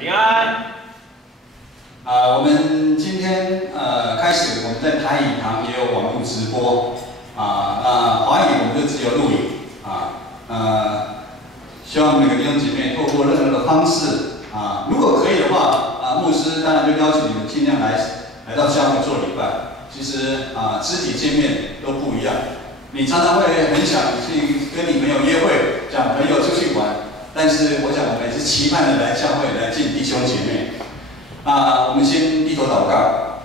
平安。我们今天开始，我们在台语堂也有网络直播那华语我们就只有录影希望每个弟兄姐妹透过任何的方式如果可以的话牧师当然就邀请你们尽量来到教会做礼拜。其实肢体见面都不一样，你常常会很想去跟你朋友约会，讲朋友出去玩，但是我想我们也是期盼的来教会来见弟兄姐妹。我们先低头祷告。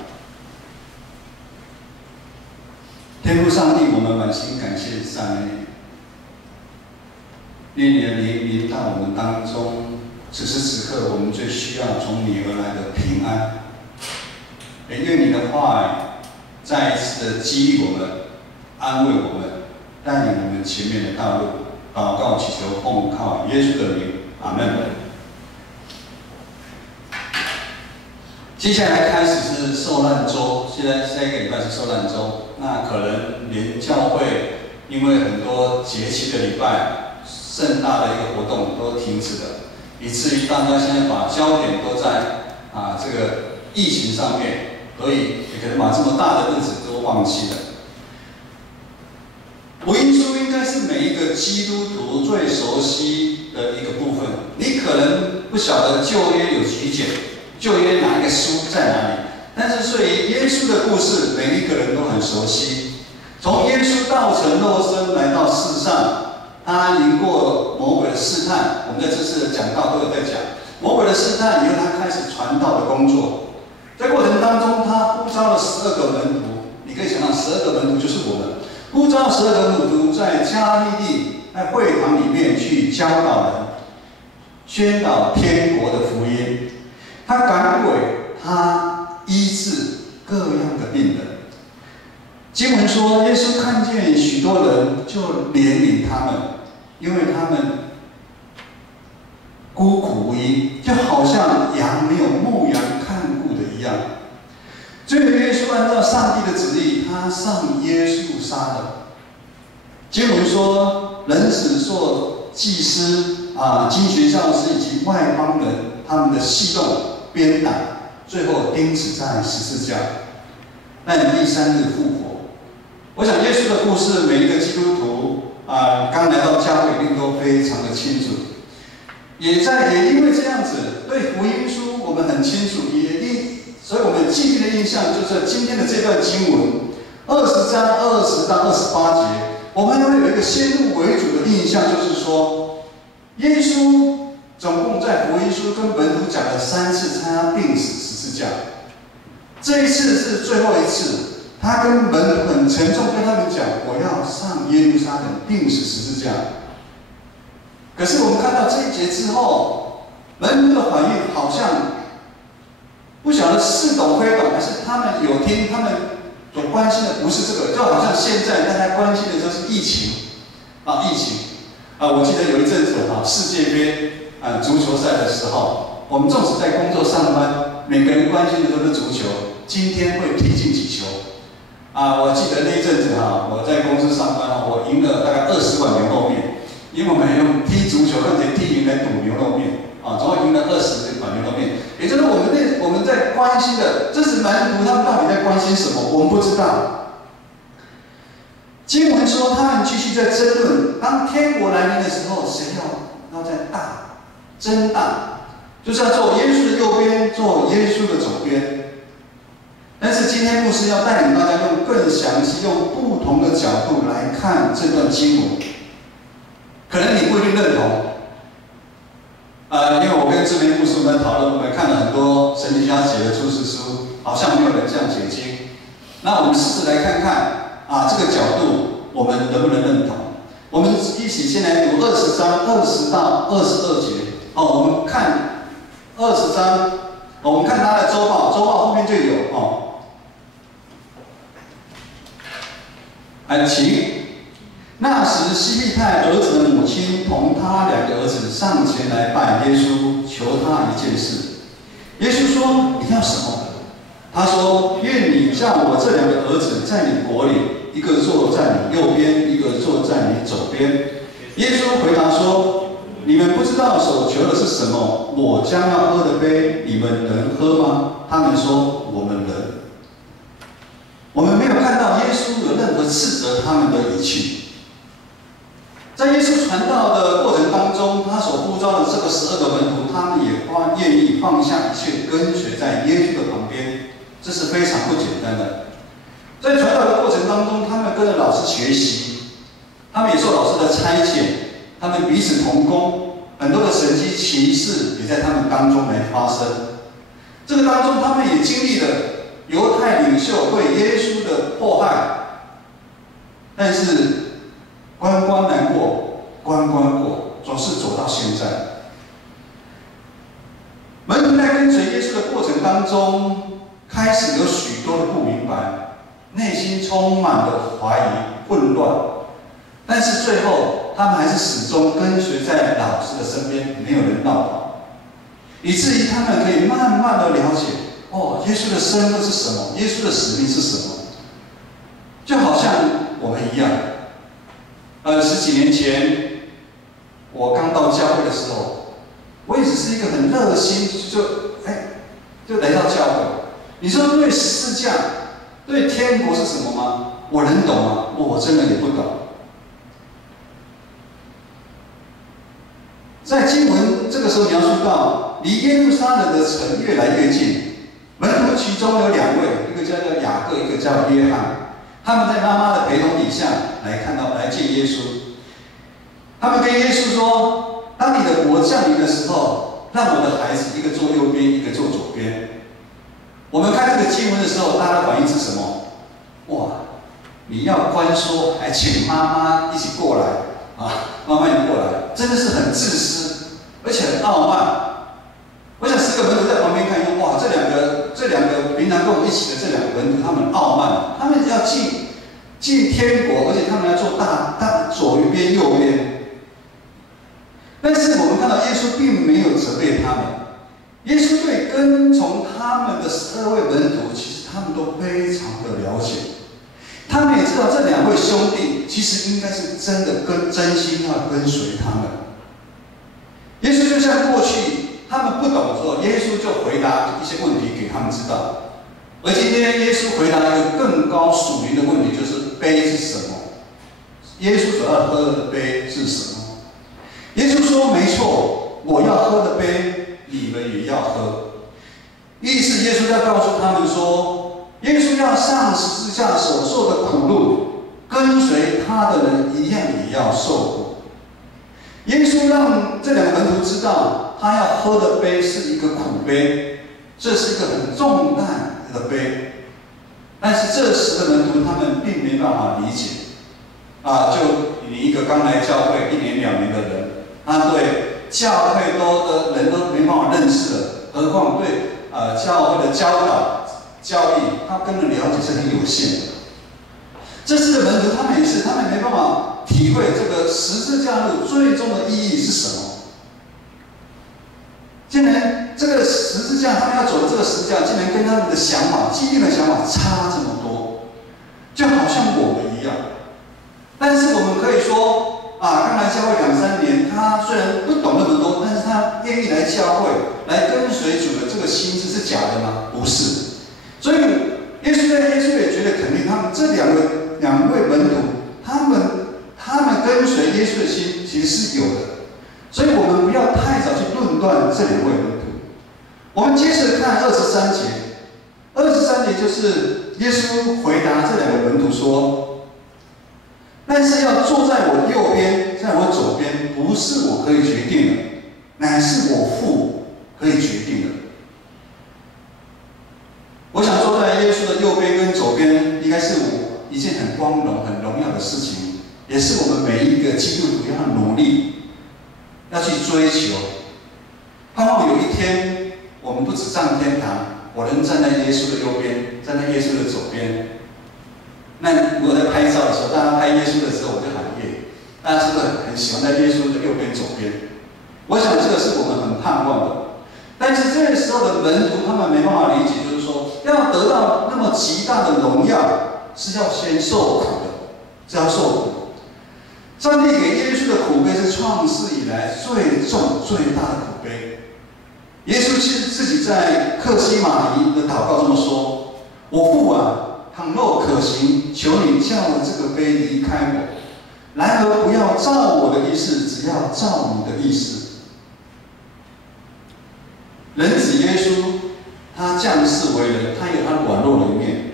天父上帝，我们满心感谢赞美你，愿你的灵临到我们当中。此时此刻，我们最需要从你而来的平安。也愿你的话语再一次的激励我们，安慰我们，带领我们前面的道路。祷告祈求奉靠耶稣的名，阿门。接下来开始是受难周，现在下一个礼拜是受难周。那可能连教会因为很多节期的礼拜、盛大的一个活动都停止了，以至于大家现在把焦点都在这个疫情上面，所以也可能把这么大的日子都忘记了。福音书应该是每一个基督徒最熟悉的一个部分。你可能不晓得旧约有几卷。旧约哪一个书在哪里？但是对于耶稣的故事，每一个人都很熟悉。从耶稣道成肉身来到世上，他赢过魔鬼的试探。我们在这次的讲道都有在讲魔鬼的试探，以后他开始传道的工作。在过程当中，他呼召了12个门徒。你可以想想，12个门徒就是我们。呼召12个门徒在加利利，在会堂里面去教导人，宣导天国的福音。他赶鬼，他医治各样的病人。经文说，耶稣看见许多人，就怜悯他们，因为他们孤苦无依，就好像羊没有牧羊看顾的一样。最后，耶稣按照上帝的旨意，他上耶稣杀了。经文说，人子做祭司经学教师以及外邦人，他们的戏弄、鞭打，最后钉死在十字架，但第3日复活。我想耶稣的故事，每一个基督徒刚来到教会一定都非常的清楚，也因为这样子，对福音书我们很清楚，所以我们既定的印象就是今天的这段经文20章20到28节，我们会有一个先入为主的印象，就是说耶稣总共在福音书跟门徒讲了3次，他钉死十字架。这一次是最后一次，他跟门徒很沉重跟他们讲：“我要上耶路撒冷钉死十字架。”可是我们看到这一节之后，门徒的反应好像不晓得似懂非懂，还是他们有听，他们所关心的不是这个，就好像现在大家关心的就是疫情疫情我记得有一阵子世界杯足球赛的时候，我们纵使在工作上班，每个人关心的都是足球，今天会踢进几球我记得那一阵子我在公司上班我赢了大概20碗牛肉面，因为我们用踢足球看谁踢赢来赌牛肉面总共赢了20碗牛肉面。也就是我们在关心的，这是门徒他们到底在关心什么？我们不知道。经文说，他们继续在争论，当天国来临的时候，谁要在争大，就是要坐耶稣的右边，坐耶稣的左边。但是今天牧师要带领大家用更详细、用不同的角度来看这段经文。可能你不一定认同，因为我跟志明牧师们讨论，我们看了很多神学家写的注释书，好像没有人这样解经。那我们试着来看看这个角度，我们能不能认同？我们一起先来读20章20到22节。我们看20章，我们看他的周报，周报后面就有请。那时，西庇太儿子的母亲同他2个儿子上前来拜耶稣，求他一件事。耶稣说：“你要什么？”他说：“愿你叫我这2个儿子在你国里，一个坐在你右边，一个坐在你左边。”耶稣回答说：“你们不知道所求的是什么，我将要喝的杯，你们能喝吗？他们说我们能。我们没有看到耶稣有任何斥责他们的语气。在耶稣传道的过程当中，他所呼召的这个12个门徒，他们也愿意放下一切，跟随在耶稣的旁边，这是非常不简单的。在传道的过程当中，他们跟着老师学习，他们也受老师的差遣，他们彼此同工，很多的神迹奇事也在他们当中来发生。这个当中，他们也经历了犹太领袖对耶稣的迫害，但是关关难过，关关过，总是走到现在。门徒在跟随耶稣的过程当中，开始有许多的不明白，内心充满了怀疑、混乱，但是最后他们还是始终跟随在老师的身边，没有人闹倒，以至于他们可以慢慢的了解，耶稣的身份是什么，耶稣的使命是什么，就好像我们一样。10几年前，我刚到教会的时候，我也只是一个很热心，就来到教会。你说对十字架、对天国是什么吗？我能懂吗？我真的也不懂。在经文这个时候描述到，离耶路撒冷的城越来越近，门徒其中有2位，一个叫做雅各，一个叫约翰。他们在妈妈的陪同底下来见耶稣。他们跟耶稣说：“当你的国降临的时候，让我的孩子一个坐右边，一个坐左边。”我们看这个经文的时候，大家的反应是什么？哇！你要关说，还请妈妈一起过来啊！妈妈也过来，真的是很自私，而且很傲慢。我想10个门徒在旁边看，哇！这两个平常跟我们一起的这2个门徒，他们傲慢，他们要进天国，而且他们要坐大左边右边。但是我们看到耶稣并没有责备他们，耶稣对跟从他们的12位门徒，其实他们都非常的了解，他们也知道这2位兄弟其实应该是真的真心要跟随他们。耶稣就像过去他们不懂的时候，耶稣就回答一些问题给他们知道。而今天耶稣回答一个更高属灵的问题，就是杯是什么？耶稣所要喝的杯是什么？耶稣说：“没错，我要喝的杯，你们也要喝。”意思，耶稣要告诉他们说，耶稣要上十字架所受的苦路，跟随他的人一样也要受苦。耶稣让这2个门徒知道，他要喝的杯是一个苦杯，这是一个很重担的杯。但是这10个门徒他们并没办法理解。就你一个刚来教会1年2年的人，他对教会的人都没办法认识了，何况对教会的教导、教义，他根本了解是很有限的。这4个门徒他们也是，他们没办法体会这个十字架路最终的意义是什么。竟然这个十字架，他们要走的这个十字架，竟然跟他们的想法、既定的想法差这么多，就好像我们一样。但是我们可以说，刚来教会2、3年，他虽然不懂那么多，但是他愿意来教会，来跟随主的这个心智是假的吗？不是。所以耶稣也觉得肯定，他们这2位门徒，他们跟随耶稣的心其实是有的。所以我们不要太早去论断这2位门徒。我们接着看23节，23节就是耶稣回答这2个门徒说：“但是要坐在我右边，在我左边，不是我可以决定的，乃是我父可以决定的。”我想坐在耶稣的右边跟左边，应该是一件很光荣、很荣耀的事情，也是我们每一个基督徒要努力、要去追求。盼望有一天，我们不只上天堂，我能站在耶稣的右边，站在耶稣的左边。那如果在拍照的时候，大家拍耶稣的时候，我就喊耶。大家是不是很喜欢在耶稣的右边、左边？我想这个是我们很盼望的。但是这个时候的门徒，他们没办法理解，就是说，要得到那么极大的荣耀，是要先受苦的，是要受苦。上帝给耶稣的苦杯是创世以来最重最大的苦杯。耶稣其实自己在客西马尼的祷告这么说：“我父啊，倘若可行，求你叫这个杯离开我。然而不要照我的意思，只要照你的意思。”人子耶稣，他降世为人，他有他软弱的一面。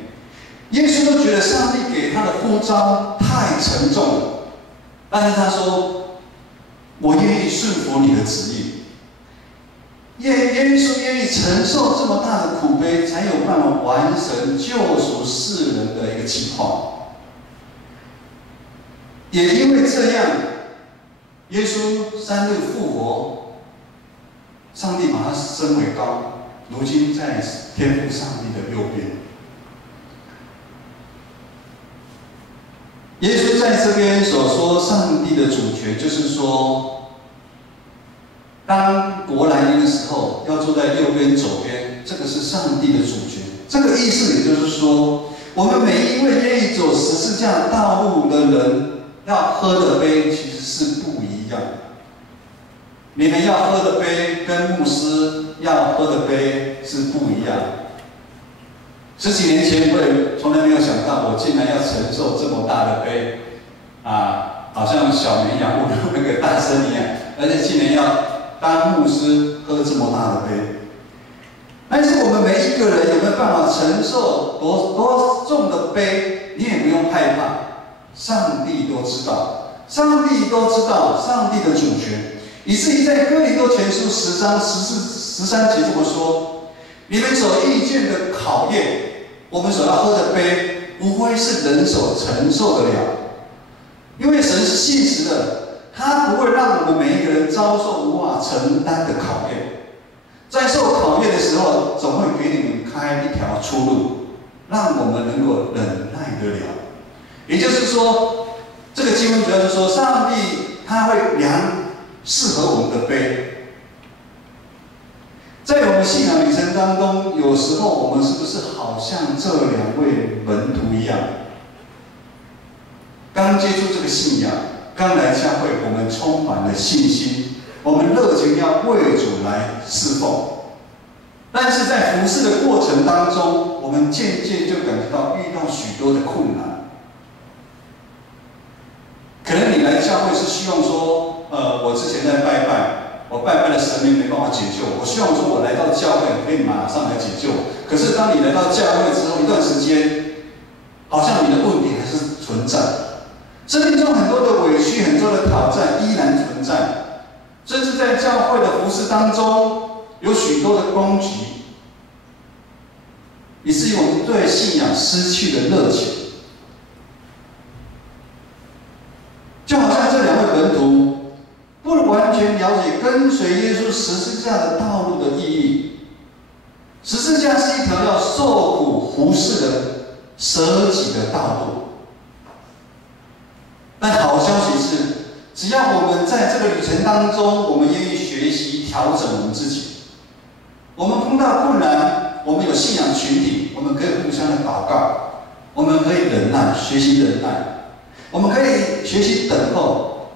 耶稣都觉得上帝给他的呼召太沉重了，但是他说：“我愿意顺服你的旨意。”耶稣愿意承受这么大的苦杯，才有办法完成救赎世人的一个计划。也因为这样，耶稣3日复活，上帝把他升为高，如今在天父上帝的右边。耶稣在这边所说上帝的主权，就是说，当国来临的时候，要坐在右边、左边，这个是上帝的主权。这个意思也就是说，我们每一位愿意走十字架道路的人，要喝的杯其实是不一样的。你们要喝的杯跟牧师要喝的杯是不一样的。10几年前，我也从来没有想到，我竟然要承受这么大的杯，好像小绵羊误入那个大sơn一样，而且竟然要当牧师喝这么大的杯。但是我们每一个人有没有办法承受多重的杯？你也不用害怕，上帝都知道，上帝都知道上帝的主权，以至于在哥林多前书10章13节这么说：你们所遇见的考验，我们所要喝的杯，无非是人所承受得了。因为神是信实的，他不会让我们每一个人遭受无法承担的考验。在受考验的时候，总会给你们开一条出路，让我们能够忍耐得了。也就是说，这个经文主要是说，上帝他会量适合我们的杯。在我们信仰旅程当中，有时候我们是不是好像这2位门徒一样，刚接触这个信仰，刚来教会，我们充满了信心，我们热情要为主来侍奉。但是在服侍的过程当中，我们渐渐就感觉到遇到许多的困难。可能你来教会是希望说，我之前在拜拜，我拜拜的神明没办法解救，我希望说我来到教会可以马上来解救。可是当你来到教会之后一段时间，好像你的问题还是存在。生命中很多的委屈、很多的挑战依然存在，甚至在教会的服事当中，有许多的攻击，以至于我们对信仰失去了热情。就好像这2位门徒不完全了解跟随耶稣十字架的道路的意义。十字架是一条要受苦服侍的舍己的道路。但好消息是，只要我们在这个旅程当中，我们愿意学习调整我们自己。我们碰到困难，我们有信仰群体，我们可以互相的祷告，我们可以忍耐，学习忍耐，我们可以学习等候。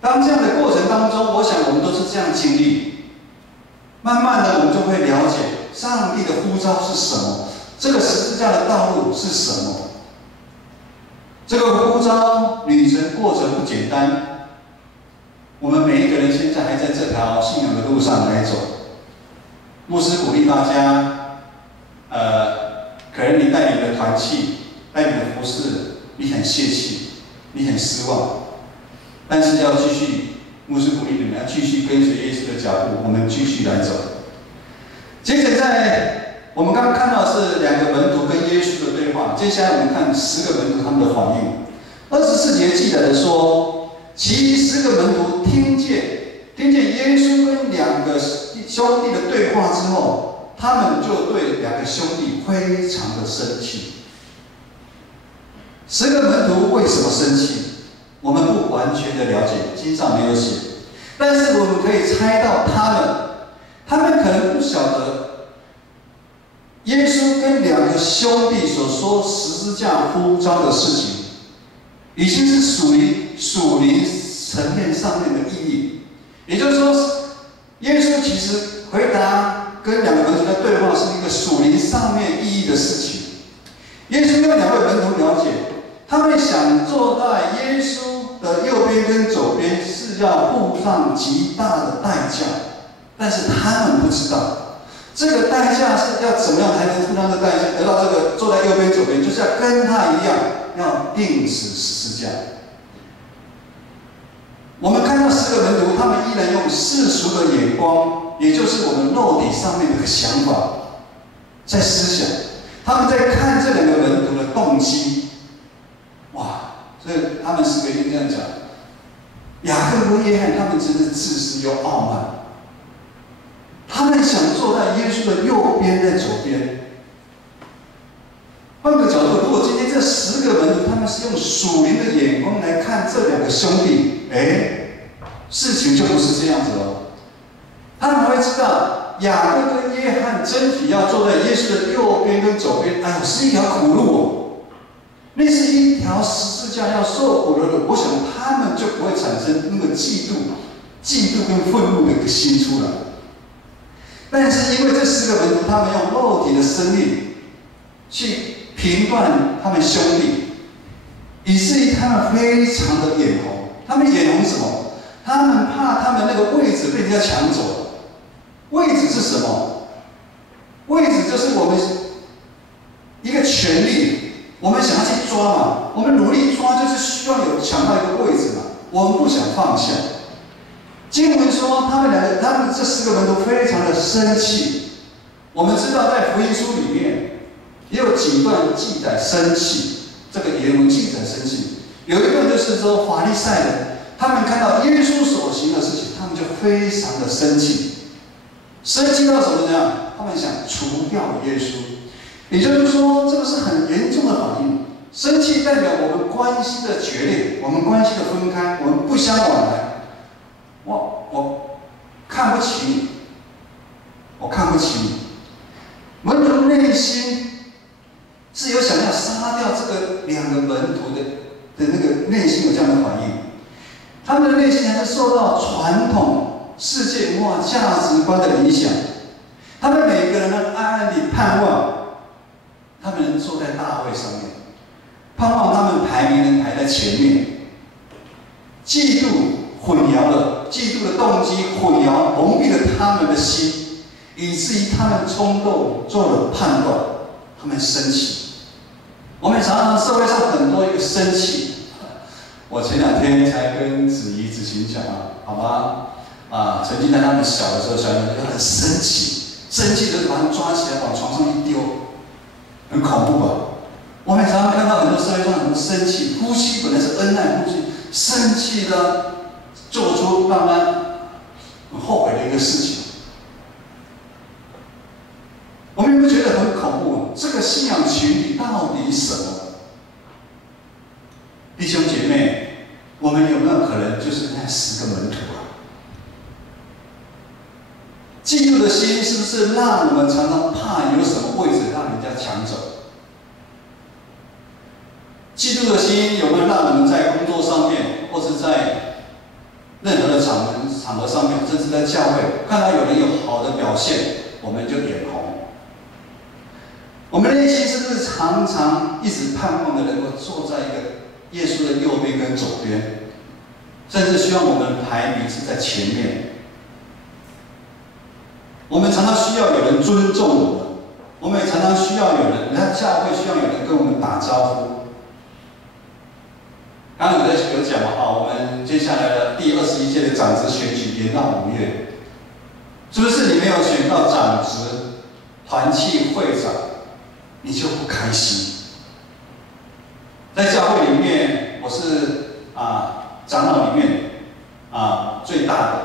当这样的过程当中，我想我们都是这样经历。慢慢的，我们就会了解上帝的呼召是什么，这个十字架的道路是什么。这个呼召旅程过程不简单，我们每一个人现在还在这条信仰的路上来走。牧师鼓励大家，可能你带领的团契、带领的服事，你很泄气，你很失望，但是要继续，牧师鼓励你们要继续跟随耶稣的脚步，我们继续来走。接着我们刚刚看到的是2个门徒跟耶稣的对话，接下来我们看10个门徒他们的反应。24节记载的说，其余10个门徒听见耶稣跟2个兄弟的对话之后，他们就对2个兄弟非常的生气。10个门徒为什么生气？我们不完全的了解，经上没有写，但是我们可以猜到他们可能不晓得。耶稣跟2个兄弟所说十字架呼召的事情，已经是属于属灵层面上面的意义。也就是说，耶稣其实回答跟两个门徒的对话是一个属灵上面意义的事情。耶稣让两位门徒了解，他们想坐在耶稣的右边跟左边是要付上极大的代价，但是他们不知道这个代价是要怎么样才能付上这个代价，得到这个坐在右边左边，就是要跟他一样，要钉死十字架。我们看到10个门徒，他们依然用世俗的眼光，也就是我们肉体上面的想法，在思想。他们在看这两个门徒的动机，哇！所以他们10个人这样讲：雅各和约翰，他们真是自私又傲慢。他们想坐在耶稣的右边，在左边。换个角度，如果今天这10个门徒，他们是用属灵的眼光来看这两个兄弟，事情就不是这样子了。他们会知道，雅各跟约翰真体要坐在耶稣的右边跟左边，哎呦，是一条苦路哦。那是一条十字架要受苦的路，我想他们就不会产生那个嫉妒跟愤怒的一个心出来。但是因为这10个门徒，他们用肉体的生命去评断他们兄弟，以至于他们非常的眼红。他们眼红什么？他们怕他们那个位置被人家抢走了。位置是什么？位置就是我们一个权利，我们想要去抓嘛，我们努力抓，就是希望有抢到一个位置嘛，我们不想放下。经文说，他们这10个门徒非常的生气。我们知道，在福音书里面也有几段记载生气，这个原文记载生气。有一段就是说，法利赛人他们看到耶稣所行的事情，他们就非常的生气。生气到什么呢？他们想除掉耶稣。也就是说，这个是很严重的反应。生气代表我们关系的决裂，我们关系的分开，我们不相往来。我看不起你，我看不起你。门徒内心是有想要杀掉这个2个门徒的那个内心有这样的反应。他们的内心还是受到传统世界文化价值观的影响。他们每个人呢，暗暗地盼望他们能坐在大位上面，盼望他们排名能排在前面。嫉妒混淆了，嫉妒的动机混淆蒙蔽了他们的心，以至于他们冲动做了判断，他们生气。我们常常社会上很多一个生气。我前2天才跟子怡、子晴讲好吗？曾经在他们小的时候，小孩子就很生气，生气就是把他们抓起来往床上一丢，很恐怖吧？我们常常看到很多社会上很多生气，夫妻本来是恩爱夫妻，生气的做出让他很后悔的一个事情。我们有没有觉得很恐怖？这个信仰群体到底什么？弟兄姐妹，我们有没有可能就是那10个门徒啊？嫉妒的心是不是让我们常常怕有什么位置让人家抢走？嫉妒的心有没有让我们在工作上面，或是在任何的场合上面，甚至在教会，看到有人有好的表现，我们就眼红？我们内心是不是常常一直盼望的能够坐在一个耶稣的右边跟左边，甚至希望我们排名是在前面？我们常常需要有人尊重我们，我们也常常需要有人，在教会需要有人跟我们打招呼。刚刚有讲嘛，我们接下来的第21届的长职选举延到5月，是不是你没有选到长职、团契会长，你就不开心？在教会里面，我是长老里面最大的，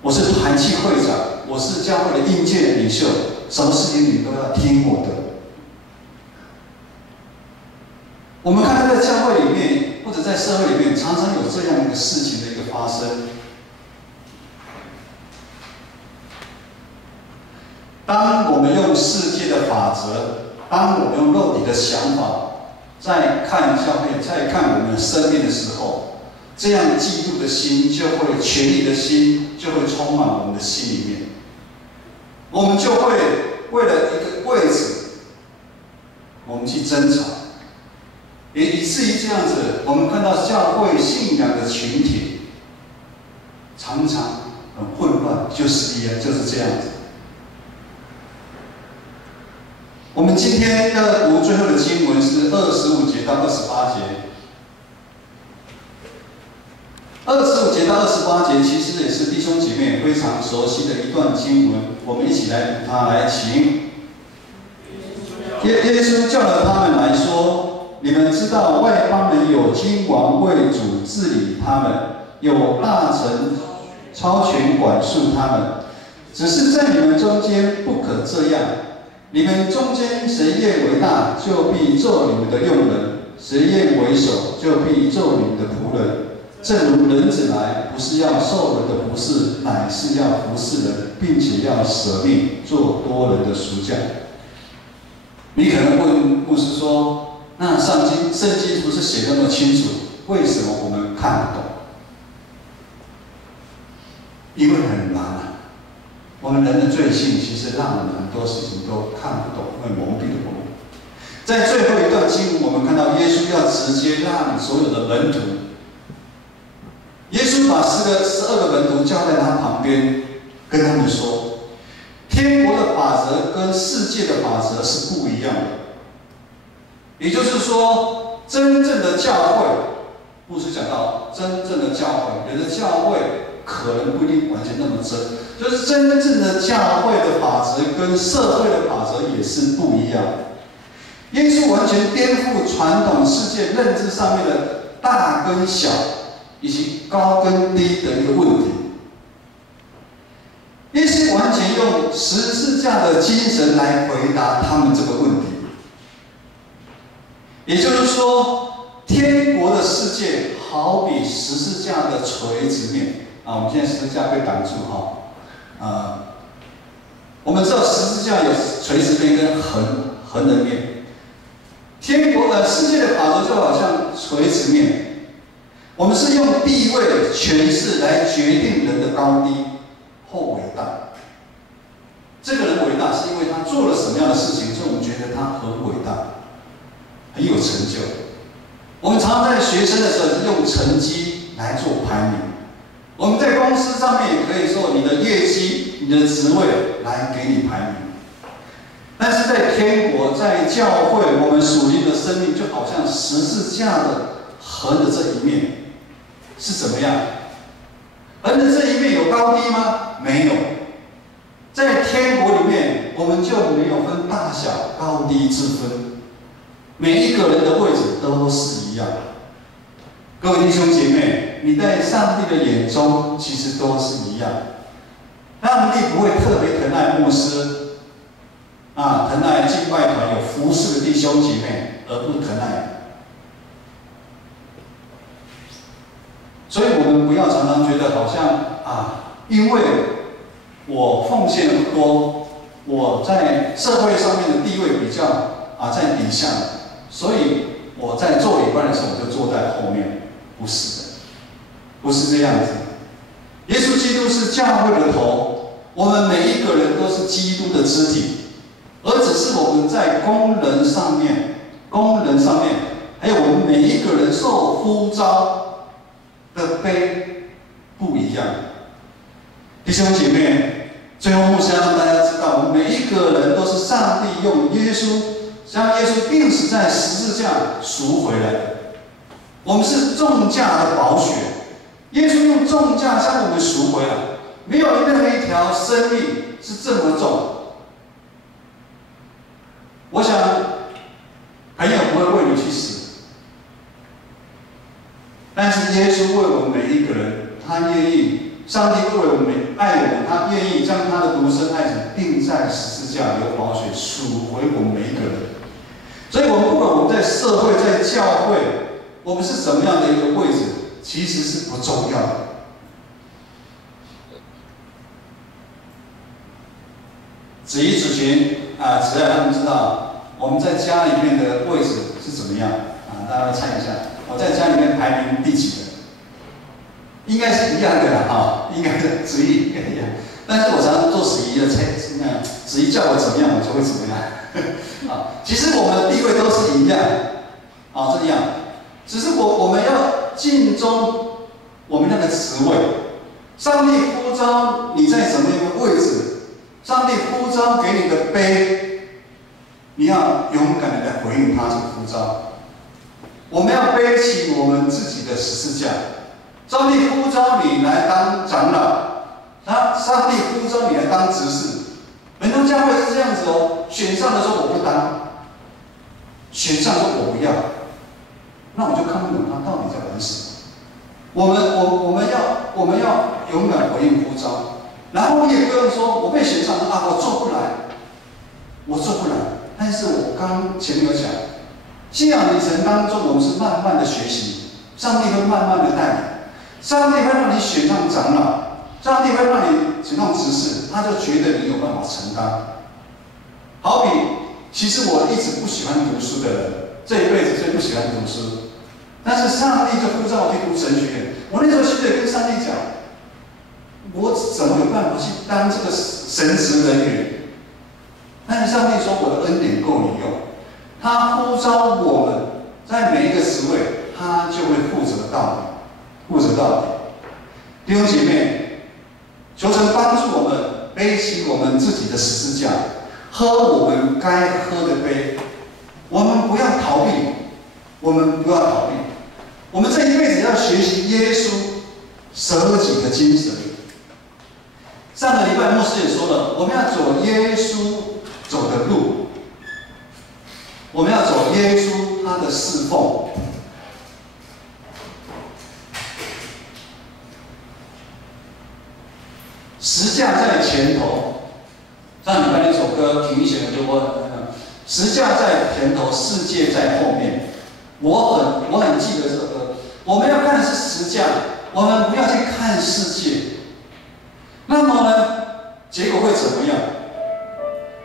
我是团契会长，我是教会的应届领袖，什么事情你都要听我的。我们看到在教会里面或者在社会里面，常常有这样一个事情的一个发生。当我们用世界的法则，当我们用肉体的想法，在看教会、在看我们生命的时候，这样嫉妒的心就会、权力的心就会充满我们的心里面，我们就会为了一个位置，我们去争吵，也以至于这样子，我们看到教会信仰的群体常常很混乱，就是这样子。我们今天要读最后的经文是25节到28节。25节到28节其实也是弟兄姐妹非常熟悉的一段经文，我们一起来读它。来，请。耶稣叫了他们来说：“你们知道外邦人有君王为主治理他们，有大臣超权管束他们。只是在你们中间不可这样。你们中间谁愿为大，就必做你们的用人；谁愿为首，就必做你们的仆人。正如人子来，不是要受人的服侍，乃是要服侍人，并且要舍命做多人的赎价。”你可能问牧师说：“那圣经不是写那么清楚，为什么我们看不懂？”因为很难啊。我们人的罪性其实让我们很多事情都看不懂，会蒙蔽了我们。在最后一段经文，我们看到耶稣要直接让所有的门徒，耶稣把12个门徒叫在他旁边，跟他们说：“天国的法则跟世界的法则是不一样的。也就是说，真正的教会，牧师讲到真正的教会，有的教会可能不一定完全那么真，就是真正的教会的法则跟社会的法则也是不一样。耶稣完全颠覆传统世界认知上面的大跟小，以及高跟低的一个问题。耶稣完全用十字架的精神来回答他们这个问题。也就是说，天国的世界好比十字架的垂直面啊，我们现在十字架被挡住哈，我们知道十字架有垂直面跟横的面。世界的法则就好像垂直面，我们是用地位、权势来决定人的高低或伟大。这个人伟大是因为他做了什么样的事情，所以我们觉得他很伟大，很有成就。我们常常在学生的时候是用成绩来做排名，我们在公司上面也可以说你的业绩、你的职位来给你排名。但是在天国，在教会，我们属灵的生命就好像十字架的横的这一面是怎么样？横的这一面有高低吗？没有。在天国里面，我们就没有分大小、高低之分，每一个人的位置都是一样。各位弟兄姐妹，你在上帝的眼中其实都是一样。上帝不会特别疼爱牧师，疼爱敬拜团有服侍的弟兄姐妹，而不疼爱你。所以我们不要常常觉得好像因为我奉献的不多，我在社会上面的地位比较在底下，所以我在做礼拜的时候我就坐在后面。不是的，不是这样子。耶稣基督是教会的头，我们每一个人都是基督的肢体，而只是我们在功能上面，还有我们每一个人受呼召的杯不一样。弟兄姐妹，最后牧师要让大家知道，我们每一个人都是上帝用耶稣将耶稣钉死在十字架赎回来的。我们是重价的宝血，耶稣用重价将我们赎回来，没有任何一条生命是这么重。我想，朋友不会为你去死，但是耶稣为我们每一个人，他愿意，上帝为我们爱我们，他愿意将他的独生爱子钉在十字架，由宝血赎回我们每一个人。所以，我们不管我们在社会、在教会，我们是什么样的一个位置，其实是不重要的。子怡、子群只要他们知道我们在家里面的位置是怎么样。大家猜一下，我在家里面排名第几的？应该是一样的啦，应该是子怡应该一样。但是我常常做11的猜，子怡叫我怎么样，我就会怎么样。其实我们的地位都是一样，这样。只是我们要尽忠我们那个职位。上帝呼召你在什么样的位置，上帝呼召给你的杯，你要勇敢的来回应他这个呼召。我们要背起我们自己的十字架。上帝呼召你来当长老，上帝呼召你来当执事。很多教会是这样子哦，选上的时候我不当，选上说我不要，那我就看不懂他到底在玩什么。我们要勇敢回应呼召，然后你也不用说我被选上我做不来。但是我刚前面有讲，信仰旅程当中，我们是慢慢的学习，上帝会慢慢的带领。上帝会让你选上长老，上帝会让你选上执事，他就觉得你有办法承担。好比，其实我一直不喜欢读书的人，这一辈子最不喜欢读书，但是上帝就呼召我去读神学院。我那时候就得跟上帝讲，我怎么有办法去当这个神职人员？但是上帝说，我的恩典够你用。他呼召我们在每一个职位，他就会负责到底。弟兄姐妹，求神帮助我们背起我们自己的十字架，喝我们该喝的杯。我们不要逃避，我们这一辈子要学习耶稣舍己的精神。上个礼拜牧师也说了，我们要走耶稣走的路，我们要走耶稣他的侍奉。十架在前头，上礼拜那首歌挺显的就问，十架在前头，世界在后面。我很记得这首歌。我们要看的是十架，我们不要去看世界。那么呢，结果会怎么样？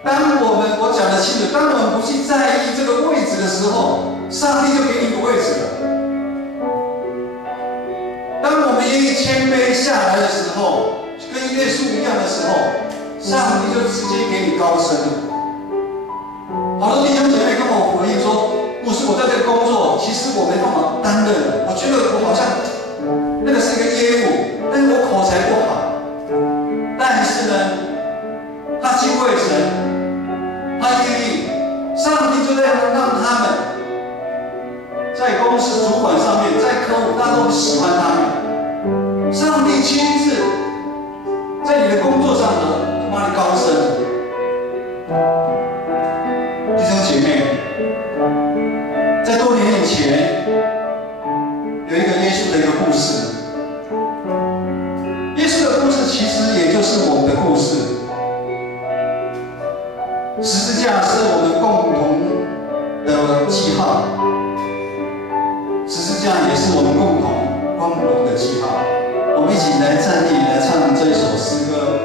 我讲得清楚，当我们不去在意这个位置的时候，上帝就给你一个位置了。当我们愿意谦卑下来的时候，跟耶稣一样的时候，上帝就直接给你高升了。好多弟兄姐妹跟我回应说，不是我在这个工作，其实我没办法担任，我觉得我好像那个是一个业务，但是我口才不好。但是呢，他敬畏神，他愿意，上帝就这样让他们在公司主管上面，在客户大家都喜欢他们。上帝亲自在你的工作上呢，就把你高升。弟兄姐妹，在多年以前，有一个耶稣的一个故事。耶稣的故事其实也就是我们的故事。十字架是我们共同的记号，十字架也是我们共同光荣的记号。我们一起来站立，来唱这一首诗歌。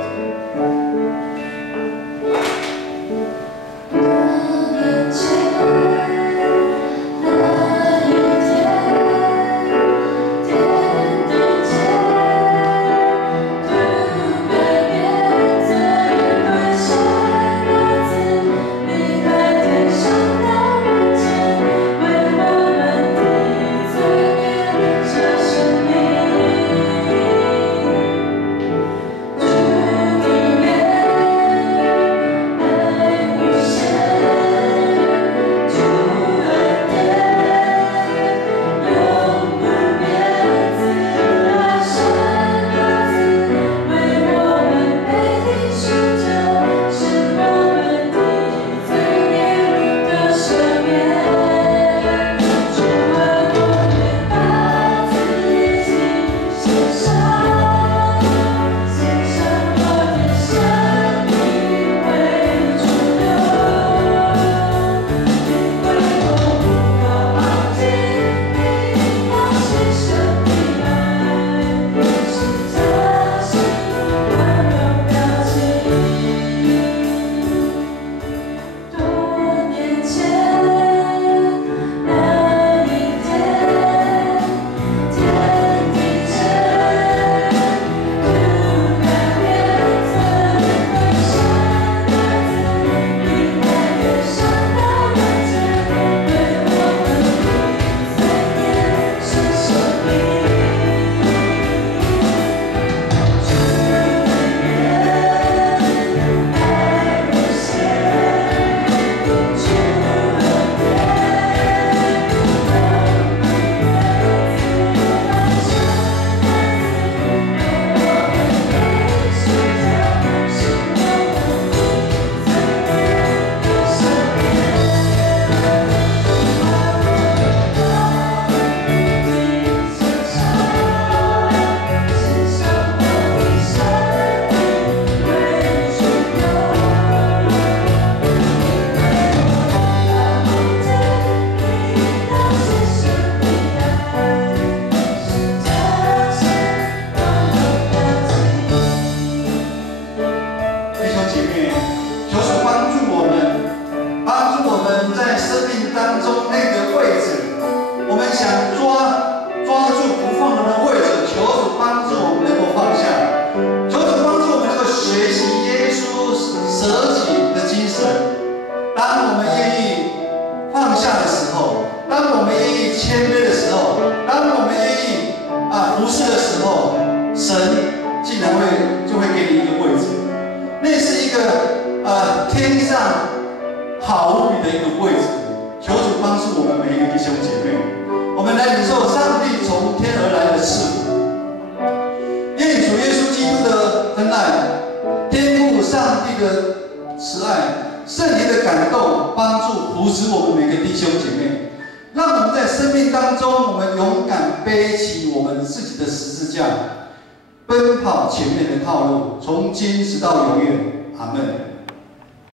妹，求主帮助我们在生命当中那个位置，我们想抓住不放的那位置，求主帮助我们能够放下，求主帮助我们能够学习耶稣舍己的精神。当我们愿意放下的时候，当我们愿意谦卑的时候，当我们愿意服侍的时候，神竟然就会给你一个位置，那是一个天上好无比的一个位置。求主帮助我们每一个弟兄姐妹，我们来领受上帝从天而来的赐福，愿主耶稣基督的恩爱、天父上帝的慈爱、圣灵的感动，帮助扶持我们每个弟兄姐妹，让我们在生命当中，我们勇敢背起我们自己的十字架，奔跑前面的道路，从今直到永远。阿们。